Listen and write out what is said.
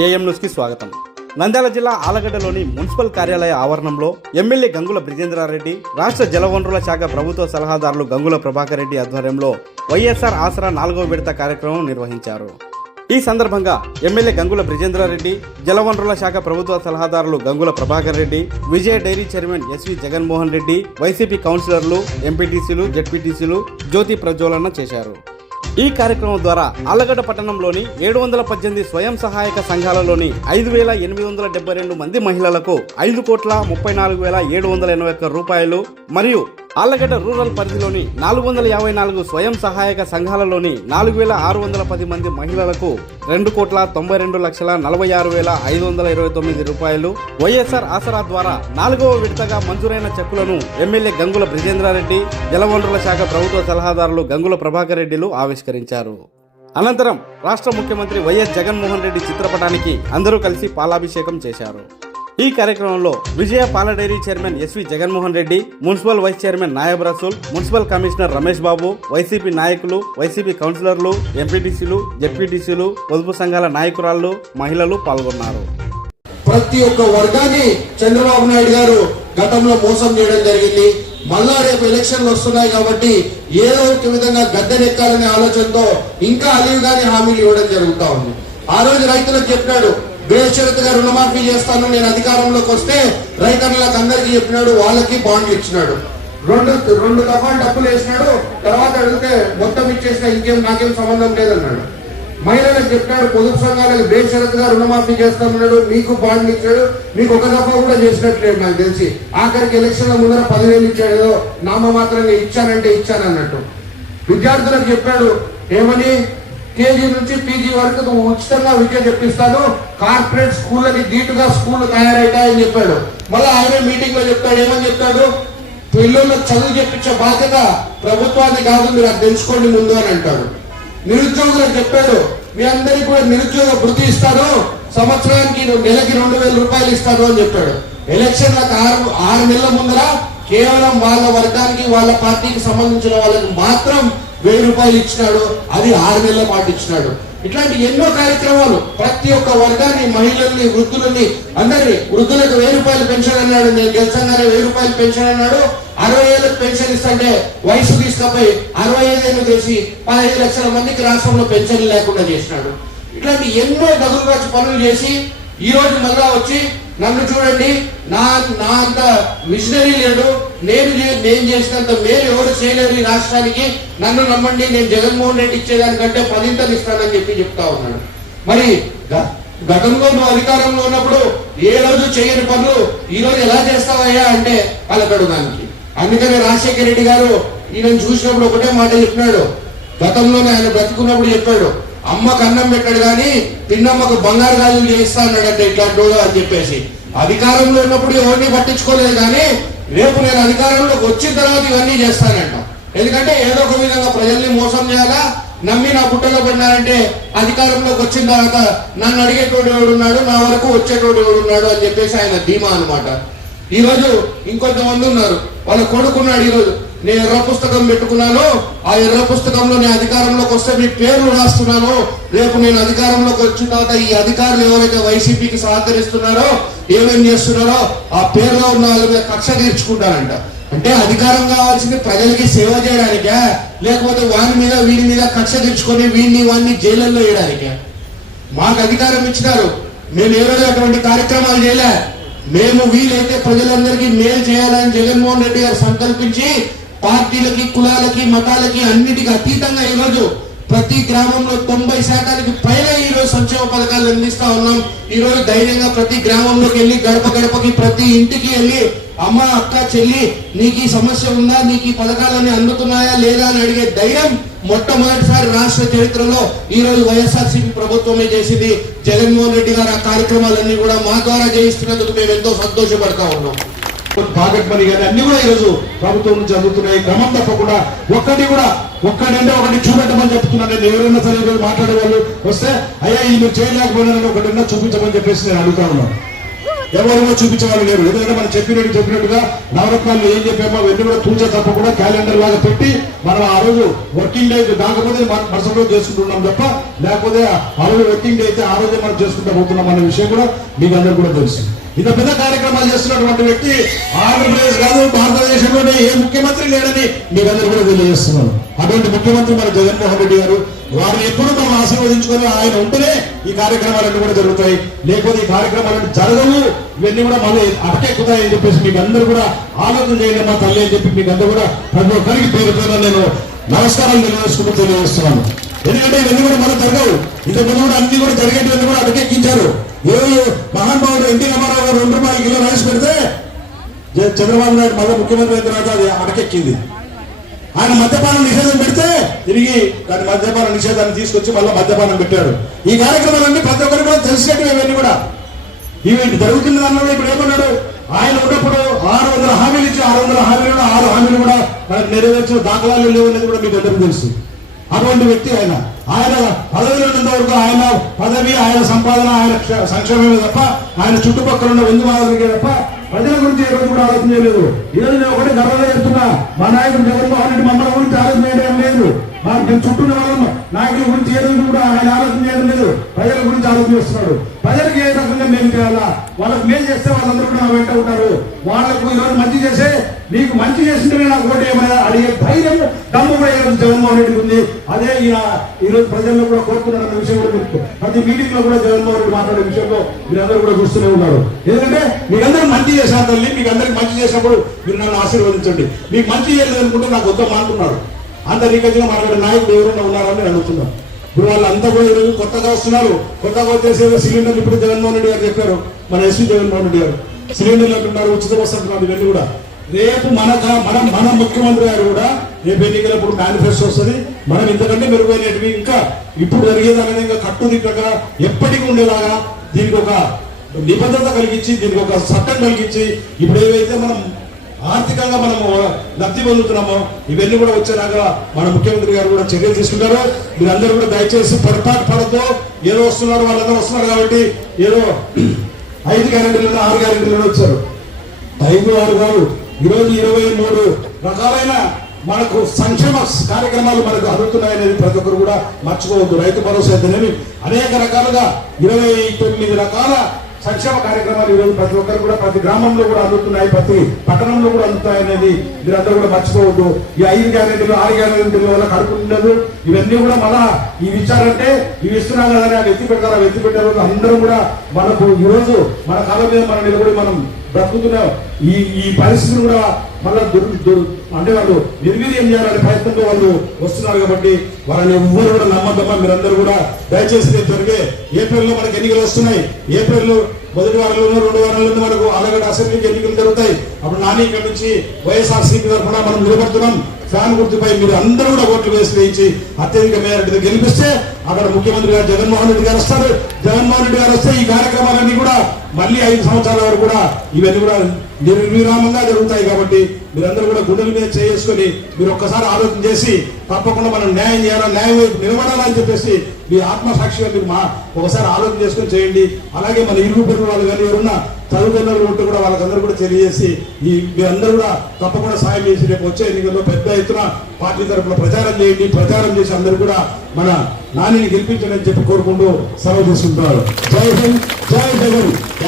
AM న్యూస్కి స్వాగతం. నంద్యాల జిల్లా ఆలగడ్డలోని మున్సిపల్ కార్యాలయ ఆవరణంలో ఎమ్మెల్యే గంగుల బ్రిజేంద్రారెడ్డి రాష్ట్ర జలవనరుల శాఖ ప్రభుత్వ సలహాదారులు గంగుల ప్రభాకర్ రెడ్డి ఆధ్వర్యంలో వైఎస్ఆర్ ఆసరా నాలుగో విడత కార్యక్రమం నిర్వహించారు. ఈ సందర్భంగా ఎమ్మెల్యే గంగుల బ్రిజేంద్రారెడ్డి జలవనరుల శాఖ ప్రభుత్వ సలహాదారులు Gangula Prabhakar Reddy Vijaya dairy chairman SV Jaganmohan Reddy YCP కౌన్సిలర్లు ఎంపీటీసీలు జెడ్పీటీసీలు జ్యోతి ప్రజ్వలన చేశారు. ఈ కార్యక్రమం ద్వారా ఆలగడ్డ పట్టణంలోని ఏడు వందల పద్దెనిమిది స్వయం సహాయక సంఘాలలోని ఐదు వేల ఎనిమిది వందల డెబ్బై రెండు మంది మహిళలకు ఐదు కోట్ల ముప్పై నాలుగు వేల ఏడు వందల ఎనభై ఒక్క రూపాయలు మరియు ఆళ్ళగడ్డ రూరల్ పరిధిలోని నాలుగు వందల యాభై నాలుగు స్వయం సహాయక సంఘాలలోని నాలుగు వేల ఆరు వందల పది మంది మహిళలకు రెండు కోట్ల తొంభై రెండు లక్షల నలభై ఆరు వేల ఐదు వందల ఇరవై తొమ్మిది రూపాయలు. వైఎస్ఆర్ ఆసరా ద్వారా నాలుగవ విడతగా మంజూరైన చెక్కులను ఎమ్మెల్యే గంగుల బ్రిజేంద్రారెడ్డి జలవనరుల శాఖ ప్రభుత్వ సలహాదారులు గంగుల ప్రభాకర్ రెడ్డిలు ఆవిష్కరించారు. అనంతరం రాష్ట్ర ముఖ్యమంత్రి వైఎస్ జగన్మోహన్ రెడ్డి చిత్రపటానికి అందరూ కలిసి పాలాభిషేకం చేశారు. ఈ కార్యక్రమంలో విజయ పాల dairy chairman SV Jaganmohan Reddy municipal vice chairman Nayab Rasool municipal commissioner Ramesh Babu YCP నాయకులు వైసీపీ కౌన్సిలర్లు ఎంపీటీసీలు జెడ్పీటీసీలు పొదుపు సంఘాల నాయకురాళ్ళు మహిళలు పాల్గొన్నారు. ప్రతి ఒక్క వర్గాన్ని చంద్రబాబు నాయుడు గారు గతంలో మోసం చేయడం జరిగింది. మళ్ళా రేపు ఎలక్షన్లు వస్తున్నాయి కాబట్టి ఏదో ఒక విధంగా గద్దెనెక్కాలనే ఆలోచనతో ఇంకా అలివిగానే హామీలు ఇవ్వడం జరుగుతా ఉంది. ఆ రోజు రైతులకు చెప్పాడు బేషరతుగా రుణమాఫీ చేస్తాను. నేను అధికారంలోకి వస్తే రైతన్నలకు అందరికీ చెప్పినాడు వాళ్ళకి బాండ్లు ఇచ్చినాడు. రెండు రెండు దఫాలు డబ్బులు వేసినాడు తర్వాత అడిగితే మొత్తం ఇచ్చేసిన ఇంకేం నాకేం సంబంధం లేదన్నాడు. మహిళలకు చెప్పాడు పొదుపు సంఘాలకు బేషరతుగా రుణమాఫీ చేస్తామన్నాడు మీకు బాండ్ ఇచ్చాడు మీకు ఒక దఫా కూడా చేసినట్లేదు నాకు తెలిసి. ఆఖరికి ఎలక్షన్ల ముందర పదివేలు ఇచ్చాడు ఏదో నామమాత్రంగా ఇచ్చానంటే ఇచ్చానన్నట్టు. విద్యార్థులకు చెప్పాడు ఏమని? కేజీ నుంచి పీజీ వరకు నువ్వు ఉచితంగా విద్య చెప్పిస్తాను కార్పొరేట్ స్కూళ్ళకి దీటుగా స్కూల్ తయారవుతాయని చెప్పాడు. మళ్ళీ ఆయన మీటింగ్లో చెప్తాడు ఏమని చెప్తాడు? పిల్లలకు చదువు చెప్పించే బాధ్యత ప్రభుత్వాన్ని కాదు మీరు అది తెలుసుకోండి ముందు అని అంటాడు. నిరుద్యోగులకు చెప్పాడు మీ అందరికి కూడా నిరుద్యోగ వృత్తి ఇస్తాను సంవత్సరానికి నెలకి రెండు వేల రూపాయలు ఇస్తాను అని చెప్పాడు. ఎలక్షన్లకు ఆరు ఆరు నెలల ముందర కేవలం వాళ్ళ వర్గానికి వాళ్ళ పార్టీకి సంబంధించిన వాళ్ళకి మాత్రం వెయ్యి రూపాయలు ఇచ్చినాడు అది ఆరు నెలల పాటు ఇచ్చినాడు. ఇట్లాంటి ఎన్నో కార్యక్రమాలు ప్రతి ఒక్క వర్గాన్ని మహిళల్ని వృద్ధులని అందరినీ వృద్ధులకు వెయ్యి రూపాయలు పెన్షన్ అన్నాడు నేను గెలిచంగానే వెయ్యి రూపాయలు పెన్షన్ అన్నాడు. అరవై ఏళ్ళకి పెన్షన్ ఇస్తుంటే వయసు తీసుకపోయి అరవై ఐదేళ్ళు చేసి పదహైదు లక్షల మందికి రాష్ట్రంలో పెన్షన్ లేకుండా చేసినాడు. ఇట్లాంటి ఎన్నో దగులుబాటు పనులు చేసి ఈ రోజు మళ్ళా వచ్చి నన్ను చూడండి. నా నా అంత మిషనరీ లేడు. నేను నేను చేసినంత మేలు ఎవరు చేయలేరు ఈ రాష్ట్రానికి. నన్ను నమ్మండి నేను జగన్మోహన్ రెడ్డి ఇచ్చేదానికంటే పదింతలు ఇస్తానని చెప్పి చెప్తా ఉన్నాడు. మరి గ- గతంలో నువ్వు అధికారంలో ఉన్నప్పుడు ఏ రోజు చేయని పనులు ఈ రోజు ఎలా చేస్తావయ్యా అంటే పలకడు దానికి. అందుకని రాజశేఖర రెడ్డి గారు ఈయన చూసినప్పుడు ఒకటే మాట చెప్పినాడు. గతంలోనే ఆయన బ్రతుకున్నప్పుడు చెప్పాడు. అమ్మకు అన్నం పెట్టాడు కానీ పిన్నమ్మకు బంగారు గాజులు చేయిస్తా అన్నాడంటే ఇట్లాంటి వాడు అని చెప్పేసి. అధికారంలో ఉన్నప్పుడు ఎవరిని పట్టించుకోలేదు కానీ రేపు నేను అధికారంలోకి వచ్చిన తర్వాత ఇవన్నీ చేస్తానంట. ఎందుకంటే ఏదో ఒక విధంగా ప్రజల్ని మోసం చేయాలా? నమ్మి నా పుట్టలో పడినారంటే అధికారంలోకి వచ్చిన తర్వాత నన్ను అడిగేటోడు ఎవడున్నాడు? నా వరకు వచ్చేటోడు ఎవడున్నాడు? అని చెప్పేసి ఆయన ధీమా అన్నమాట. ఈరోజు ఇంకొంతమంది ఉన్నారు. వాళ్ళ కొడుకున్నాడు ఈరోజు. నేను ఎర్ర పుస్తకం పెట్టుకున్నాను. ఆ ఎర్ర పుస్తకంలో నేను అధికారంలోకి వస్తే మీ పేర్లు రాస్తున్నాను. రేపు నేను అధికారంలోకి వచ్చిన తర్వాత ఈ అధికారులు ఎవరైతే వైసీపీకి సహకరిస్తున్నారో ఏమేం చేస్తున్నారో ఆ పేర్లో ఉన్న వాళ్ళ మీద కక్ష తీర్చుకుంటారంట. అంటే అధికారం కావాల్సింది ప్రజలకి సేవ చేయడానికే? లేకపోతే వాని మీద వీడి మీద కక్ష తీర్చుకొని వీడిని వాడిని జైళ్ళల్లో వేయడానికే? మాకు అధికారం ఇచ్చినారు. మేము ఏ రోజు అటువంటి కార్యక్రమాలు చేయలే. మేము వీలైతే ప్రజలందరికీ మేలు చేయాలని జగన్మోహన్ రెడ్డి గారు సంకల్పించి పార్టీలకి కులాలకి మతాలకి అన్నిటికీ అతీతంగా ఈరోజు ప్రతి గ్రామంలో తొంభై శాతానికి పైగా ఈ రోజు సంక్షేమ పథకాలు అందిస్తా ఉన్నాం. ఈ రోజు ధైర్యంగా ప్రతి గ్రామంలోకి వెళ్ళి గడప గడపకి ప్రతి ఇంటికి వెళ్ళి అమ్మ అక్క చెల్లి నీకు ఈ సమస్య ఉందా? నీకు ఈ పథకాలన్నీ అందుతున్నాయా లేదా అని అడిగే ధైర్యం మొట్టమొదటిసారి రాష్ట్ర చరిత్రలో ఈ రోజు వైఎస్ఆర్సీపీ ప్రభుత్వమే చేసింది. జగన్మోహన్ రెడ్డి గారు ఆ కార్యక్రమాలన్నీ కూడా మా ద్వారా చేయిస్తున్నందుకు మేము ఎంతో సంతోషపడతా ఉన్నాం. పాకెట్ మనీ కానీ అన్ని కూడా ఈరోజు ప్రభుత్వం నుంచి అందుతున్నాయి క్రమం తప్పకుండా ఒక్కటి కూడా ఒక్కడంటే ఒకటి చూపెట్టమని చెప్తున్నాను. నేను ఎవరైనా సరే ఈరోజు మాట్లాడే వాళ్ళు వస్తే అయ్యా ఈ మీరు చేయలేకపోయినా ఒకటన్నా చూపించమని చెప్పేసి నేను అడుగుతా ఉన్నాను ఎవరిలో చూపించేవాళ్ళు లేరు. ఎందుకంటే మనం చెప్పినట్టు చెప్పినట్టుగా నవరత్నాలు ఏం చెప్పామో అవన్నీ కూడా తూచే తప్పకుండా క్యాలెండర్ లాగా పెట్టి మనం ఆ రోజు వర్కింగ్ డే కాకపోతే మనం మరుసటి రోజు చేసుకుంటున్నాం తప్ప లేకపోతే ఆ రోజు వర్కింగ్ డే అయితే ఆ రోజే మనం చేసుకుంటా పోతున్నాం అనే విషయం కూడా మీకు అందరూ కూడా తెలిసింది ఇంత పెద్ద కార్యక్రమాలు చేస్తున్నటువంటి వ్యక్తి ఆంధ్రప్రదేశ్ కాదు భారతదేశంలోనే ఏ ముఖ్యమంత్రి లేడని మీకు కూడా తెలియజేస్తున్నాను. అటువంటి ముఖ్యమంత్రి మన జగన్మోహన్ రెడ్డి గారు వారిని ఎప్పుడు మనం ఆశీర్వదించుకొని ఆయన ఉంటేనే ఈ కార్యక్రమాలన్నీ కూడా జరుగుతాయి. లేకపోతే ఈ కార్యక్రమాలన్నీ జరగవు. ఇవన్నీ కూడా మళ్ళీ అటకెక్కుతాయని చెప్పేసి మీకు అందరూ కూడా ఆలోచన చేయండి మా తల్లి అని చెప్పి మీకు అందరూ కూడా ప్రతి ఒక్కరికి పేరుతో నేను నమస్కారాలు తెలియజేసుకుంటూ తెలియజేస్తున్నాను. ఎందుకంటే ఇవన్నీ కూడా మనం జరగవు. ఇంతకుముందు కూడా అన్ని కూడా జరిగేటివన్నీ కూడా అటకెక్కించారు. ఏ మహానుభావుడు ఎన్టీ రామారావు గారు రెండు రూపాయల కిలో రైస్ పెడితే చంద్రబాబు నాయుడు మళ్ళీ ముఖ్యమంత్రి అయిన తర్వాత అది అటకెక్కింది. ఆయన మద్యపానం నిషేధం పెడితే తిరిగి దాని మద్యపాన నిషేధాన్ని తీసుకొచ్చి మళ్ళీ మద్యపానం పెట్టాడు. ఈ కార్యక్రమాలన్నీ ప్రతి ఒక్కరికి కూడా తెలిసేటివి ఇవన్నీ కూడా. ఇవి జరుగుతున్న దానిలో ఇప్పుడు ఏమన్నాడు? ఆయన ఉన్నప్పుడు ఆరు వందల హామీలు ఇచ్చి ఆరు వందల హామీలు ఆరు హామీలు కూడా మనకు నెరవేర్చిన దాఖలాలు లేవు అనేది కూడా మీకు అందరికీ తెలుసు. అటువంటి వ్యక్తి ఆయన. ఆయన పదవిలో ఉన్నంత వరకు ఆయన పదవి ఆయన సంపాదన ఆయన సంక్షేమమే తప్ప ఆయన చుట్టుపక్కల ఉన్న వెందు మాదిరికే తప్ప ప్రజల గురించి ఈరోజు కూడా ఆలోచన చేయలేదు. ఈరోజు నేను ఒకటి గర్వంగా చెప్తున్నా మా నాయకుడు జగన్మోహన్ రెడ్డి మమ్మల్ని గురించి ఆలోచన చేయడం లేదు. మా నేను చుట్టూ ఉన్న వాళ్ళ నాయకుల గురించి ఏ రోజు కూడా ఆయన ఆలోచన చేయడం లేదు. ప్రజల గురించి ఆలోచన చేస్తున్నాడు. ప్రజలకు ఏ రకం మేము చేయాలా? వాళ్ళకి మేలు చేస్తే వాళ్ళందరూ కూడా నా వెంట ఉంటారు. వాళ్ళకు ఈ మంచి చేసే నీకు మంచి చేసింటేనే నాకు ఓటు ఏమైనా అడిగే ధైర్యం దమ్ము కూడా జగన్మోహన్ రెడ్డికి ఉంది. అదే ఈయన ఈ రోజు ప్రజల్లో కూడా కోరుతున్నారన్న విషయం కూడా మీకు ప్రతి మీటింగ్లో కూడా జగన్మోహన్ రెడ్డి మాట్లాడే విషయంలో మీరందరూ కూడా చూస్తూనే ఉన్నారు. ఎందుకంటే మీరందరూ మంచి చేశారు తల్లి మీకు అందరికి మంచి చేసినప్పుడు మీరు నన్ను ఆశీర్వదించండి. మీకు మంచి చేయలేదు అనుకుంటే నాకు వద్దాం అంటున్నారు అంత రీకజ్గా మాట్లాడే నాయకుడు ఎవరైనా ఉన్నారని నేను అడుగుతున్నాను. వాళ్ళంతా కూడా ఈరోజు కొత్తగా వస్తున్నారు. కొత్తగా వచ్చేసేదో సిలిండర్లు ఇప్పుడు జగన్మోహన్ రెడ్డి గారు చెప్పారు. మన ఎస్వి జగన్మోహన్ రెడ్డి గారు. సిలిండర్లు అంటున్నారు ఉచిత బస్సు అంటున్నారు ఇవన్నీ కూడా. రేపు మన మన మన ముఖ్యమంత్రి గారు కూడా రేపు ఎన్నికలప్పుడు మేనిఫెస్టో వస్తుంది. మనం ఇంతకంటే మెరుగైనవి ఇంకా ఇప్పుడు జరిగేదాన్ని ఇంకా కట్టుదిట్టగా ఎప్పటికీ ఉండేలాగా దీనికి ఒక నిబద్ధత కలిగించి దీనికి ఒక చట్టం కలిగించి ఇప్పుడు ఏవైతే మనం ఆర్థికంగా మనము లబ్ధి పొందుతున్నాము. ఇవన్నీ కూడా వచ్చేలాగా మన ముఖ్యమంత్రి గారు కూడా చర్యలు తీసుకున్నారు. మీరందరూ కూడా దయచేసి పొరపాటు పడద్దు. ఏదో వస్తున్నారు వాళ్ళందరూ వస్తున్నారు కాబట్టి ఏదో ఐదు గ్యారెంటీలను ఆరు గ్యారెంటీలను వచ్చారు. ఐదు ఆరు కాదు. ఈరోజు ఇరవై మూడు రకాలైన మనకు సంక్షేమ కార్యక్రమాలు మనకు అందుతున్నాయనేది ప్రతి ఒక్కరు కూడా మర్చిపోవద్దు. రైతు భరోసా అయితేనేమి? అనేక రకాలుగా ఇరవై తొమ్మిది రకాల సంక్షేమ కార్యక్రమాలు ఈరోజు ప్రతి ఒక్కరు కూడా ప్రతి గ్రామంలో కూడా అందుతున్నాయి ప్రతి పట్టణంలో కూడా అందుతాయి అనేది మీరందరూ కూడా మర్చిపోవద్దు. ఈ ఐదు గ్యారెంటీలు ఆరు గ్యారెంటీలు వల్ల కడుపు ఉండదు ఇవన్నీ కూడా మళ్ళా ఇవి ఇచ్చారంటే ఇవి ఇస్తున్నాం కదా అని ఎత్తి పెడతారు ఎత్తి పెట్టారు అందరూ కూడా మనకు ఈరోజు మన కాలం మీద మనం నిలబడి మనం బ్రతుకుతున్న ఈ ఈ పరిస్థితులు కూడా మళ్ళా దుర్ అంటే వాళ్ళు నిర్వీర్యం చేయాలనే ప్రయత్నంతో వాళ్ళు వస్తున్నారు కాబట్టి వాళ్ళని ఎవ్వరు కూడా నమ్మద్దమ్మా. మీరందరూ కూడా దయచేసి జరిగే ఏప్రిల్లో మనకి ఎన్నికలు వస్తున్నాయి. ఏప్రిల్ మొదటి వారంలోనూ రెండు వారాల్లోనూ మనకు ఆలగడ్డ అసెంబ్లీకి ఎన్నికలు జరుగుతాయి. అప్పుడు నాని ఇక్కడ నుంచి వైఎస్ఆర్సీపీ తరఫున మనం నిలబడుతున్నాం. ఫ్యాన్ గుర్తుపై మీరు అందరూ కూడా ఓట్లు వేసి వేయించి అత్యధిక మేరటితో గెలిపిస్తే అక్కడ ముఖ్యమంత్రి గారు జగన్మోహన్ రెడ్డి గారు వస్తారు. జగన్మోహన్ రెడ్డి గారు వస్తే ఈ కార్యక్రమాలన్నీ కూడా మళ్ళీ ఐదు సంవత్సరాల వరకు కూడా ఇవన్నీ కూడా నిర్విరామంగా జరుగుతాయి కాబట్టి మీరందరూ కూడా గుండెల మీద చేసుకొని మీరు ఒక్కసారి ఆలోచన చేసి తప్పకుండా మనం న్యాయం చేయాలా న్యాయం వైపు నిలబడాలని చెప్పేసి మీ ఆత్మసాక్షిగా మీరు మా ఒకసారి ఆలోచన చేసుకొని చేయండి. అలాగే మన ఇరుగు పెరుగు వాళ్ళు కానీ ఎవరున్నా చదువుకున్న ఉంటే కూడా వాళ్ళకందరూ కూడా తెలియజేసి ఈ మీరందరూ కూడా తప్పకుండా సాయం చేసి రేపు వచ్చే ఎన్నికల్లో పెద్ద ఎత్తున పార్టీ తరఫున ప్రచారం చేయండి. ప్రచారం చేసి అందరూ కూడా మన నానిని గెలిపించండి అని చెప్పి కోరుకుంటూ సెలవు తీసుకుంటున్నారు. జై హింద్ జై జగన్.